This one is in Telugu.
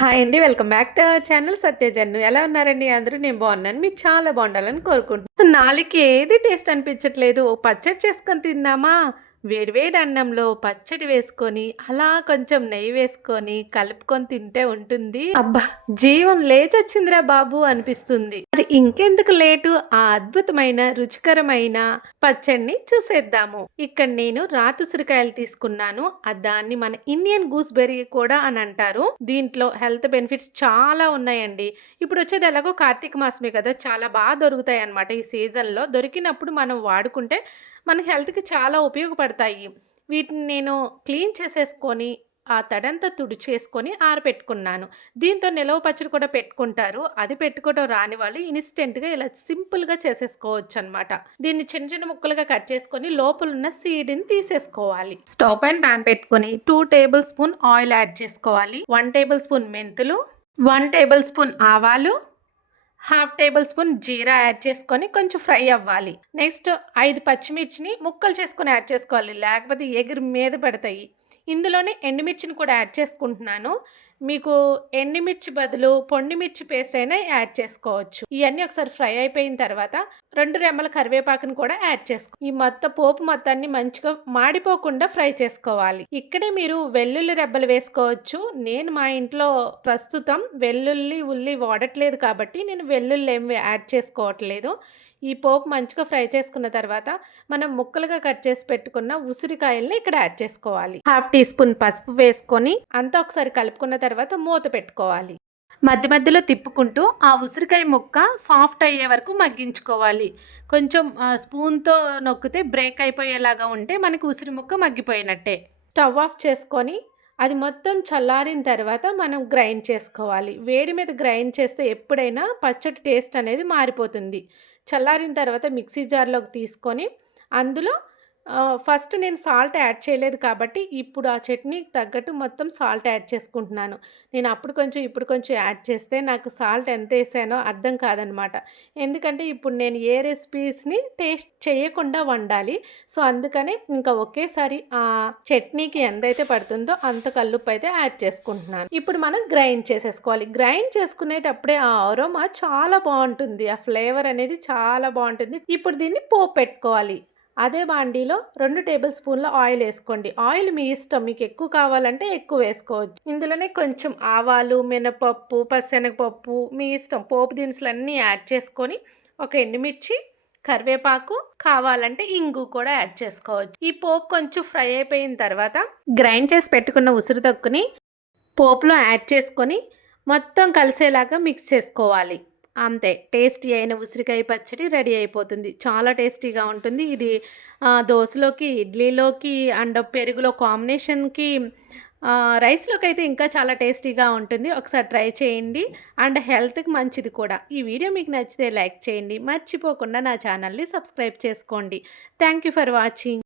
హాయ్ అండి. Welcome back to our channel సత్యజన్ను. ఎలా ఉన్నారండి అందరూ? నేను బాగున్నాను. మీరు చాలా బాగుండాలని కోరుకుంటున్నాను. నాలుగుకి ఏది టేస్ట్ అనిపించట్లేదు. ఓ పచ్చడి చేసుకొని తిందామా? వేడి వేడి అన్నంలో పచ్చడి వేసుకొని, అలా కొంచెం నెయ్యి వేసుకొని, కలుపుకొని తింటే ఉంటుంది. అబ్బా! జీవం లేచొచ్చిందిరా బాబు అనిపిస్తుంది. మరి ఇంకెందుకు లేటు? ఆ అద్భుతమైన, రుచికరమైన పచ్చడిని చూసేద్దాము. ఇక్కడ నేను రాతుసరికాయలు తీసుకున్నాను. దాన్ని మన ఇండియన్ గూస్‌బెర్రీ కూడా అని అంటారు. దీంట్లో హెల్త్ బెనిఫిట్స్ చాలా ఉన్నాయండి. ఇప్పుడు వచ్చేది ఎలాగో కార్తీక మాసమే కదా! చాలా బాగా దొరుకుతాయి అన్నమాట ఈ సీజన్‌లో. దొరికినప్పుడు మనం వాడుకుంటే మన హెల్త్‌కి చాలా ఉపయోగపడతాయి. వీటిని నేను క్లీన్ చేసేసుకొని ఆ తడంతా తుడిచేసుకొని ఆరపెట్టుకున్నాను. దీంతో నిలవ పచ్చడి కూడా పెట్టుకుంటారు. అది పెట్టుకోవడం రాని వాళ్ళు ఇన్‌స్టెంట్‌గా ఇలా సింపుల్‌గా చేసేసుకోవచ్చనమాట. దీన్ని చిన్న చిన్న ముక్కలుగా కట్ చేసుకొని లోపలున్న సీడ్‌ని తీసేసుకోవాలి. స్టవ్ పైన పాన్ పెట్టుకొని 2 టేబుల్ స్పూన్ ఆయిల్ యాడ్ చేసుకోవాలి. 1 టేబుల్ స్పూన్ మెంతులు, 1 టేబుల్ స్పూన్ ఆవాలు, హాఫ్ టేబుల్ స్పూన్ జీరా యాడ్ చేసుకొని కొంచెం ఫ్రై అవ్వాలి. నెక్స్ట్ 5 పచ్చిమిర్చిని ముక్కలు చేసుకొని యాడ్ చేసుకోవాలి. లేకపోతే ఎగిరి మీద పడతాయి. ఇందులోనే ఎండుమిర్చిని కూడా యాడ్ చేసుకుంటున్నాను. మీకు ఎండుమిర్చి బదులు పొండిమిర్చి పేస్ట్ అయినా యాడ్ చేసుకోవచ్చు. ఇవన్నీ ఒకసారి ఫ్రై అయిపోయిన తర్వాత 2 రెమ్మల కరివేపాకును కూడా యాడ్ చేసుకో. ఈ పోపు మొత్తాన్ని మంచిగా మాడిపోకుండా ఫ్రై చేసుకోవాలి. ఇక్కడే మీరు వెల్లుల్లి రెబ్బలు వేసుకోవచ్చు. నేను మా ఇంట్లో ప్రస్తుతం వెల్లుల్లి ఉల్లి వాడట్లేదు కాబట్టి నేను వెల్లుల్లి ఏమి యాడ్ చేసుకోవట్లేదు. ఈ పోపు మంచిగా ఫ్రై చేసుకున్న తర్వాత మనం ముక్కలుగా కట్ చేసి పెట్టుకున్న ఉసిరికాయల్ని ఇక్కడ యాడ్ చేసుకోవాలి. హాఫ్ టీ స్పూన్ పసుపు వేసుకొని అంతా ఒకసారి కలుపుకున్న తర్వాత మూత పెట్టుకోవాలి. మధ్య మధ్యలో తిప్పుకుంటూ ఆ ఉసిరికాయ ముక్క సాఫ్ట్ అయ్యే వరకు మగ్గించుకోవాలి. కొంచెం స్పూన్తో నొక్కితే బ్రేక్ అయిపోయేలాగా ఉంటే మనకి ఉసిరి ముక్క మగ్గిపోయినట్టే. స్టవ్ ఆఫ్ చేసుకొని అది మొత్తం చల్లారిన తర్వాత మనం గ్రైండ్ చేసుకోవాలి. వేడి మీద గ్రైండ్ చేస్తే ఎప్పుడైనా పచ్చడి టేస్ట్ అనేది మారిపోతుంది. చల్లారిన తర్వాత మిక్సీ జార్లోకి తీసుకొని అందులో ఫస్ట్ నేను సాల్ట్ యాడ్ చేయలేదు కాబట్టి ఇప్పుడు ఆ చట్నీకి తగ్గట్టు మొత్తం సాల్ట్ యాడ్ చేసుకుంటున్నాను. నేను అప్పుడు కొంచెం ఇప్పుడు కొంచెం యాడ్ చేస్తే నాకు సాల్ట్ ఎంత వేసానో అర్థం కాదనమాట. ఎందుకంటే ఇప్పుడు నేను ఏ రెసిపీస్ని టేస్ట్ చేయకుండా వండాలి. సో అందుకని ఇంకా ఒకేసారి ఆ చట్నీకి ఎంతైతే పడుతుందో అంత కల్లుప్పు అయితే యాడ్ చేసుకుంటున్నాను. ఇప్పుడు మనం గ్రైండ్ చేసేసుకోవాలి. గ్రైండ్ చేసుకునేటప్పుడే ఆ అరోమా చాలా బాగుంటుంది. ఆ ఫ్లేవర్ అనేది చాలా బాగుంటుంది. ఇప్పుడు దీన్ని పోపు పెట్టుకోవాలి. అదే బాండీలో 2 టేబుల్ స్పూన్ల ఆయిల్ వేసుకోండి. ఆయిల్ మీ ఇష్టం, మీకు ఎక్కువ కావాలంటే ఎక్కువ వేసుకోవచ్చు. ఇందులోనే కొంచెం ఆవాలు, మినపప్పు, పచ్చెనగపప్పు మీ ఇష్టం, పోపు దినుసులు అన్నీ యాడ్ చేసుకొని ఒక ఎండుమిర్చి, కరివేపాకు, కావాలంటే ఇంగు కూడా యాడ్ చేసుకోవచ్చు. ఈ పోపు కొంచెం ఫ్రై అయిపోయిన తర్వాత గ్రైండ్ చేసి పెట్టుకున్న ఉసిరి తొక్కుని పోపులో యాడ్ చేసుకొని మొత్తం కలిసేలాగా మిక్స్ చేసుకోవాలి. అంతే, టేస్టీ అయిన ఉసిరికాయ పచ్చడి రెడీ అయిపోతుంది. చాలా టేస్టీగా ఉంటుంది. ఇది దోసలోకి, ఇడ్లీలోకి అండ్ పెరుగులో కాంబినేషన్కి, రైస్లోకి అయితే ఇంకా చాలా టేస్టీగా ఉంటుంది. ఒకసారి ట్రై చేయండి. అండ్ హెల్త్కి మంచిది కూడా. ఈ వీడియో మీకు నచ్చితే లైక్ చేయండి. మర్చిపోకుండా నా ఛానల్ని సబ్స్క్రైబ్ చేసుకోండి. Thank you for watching.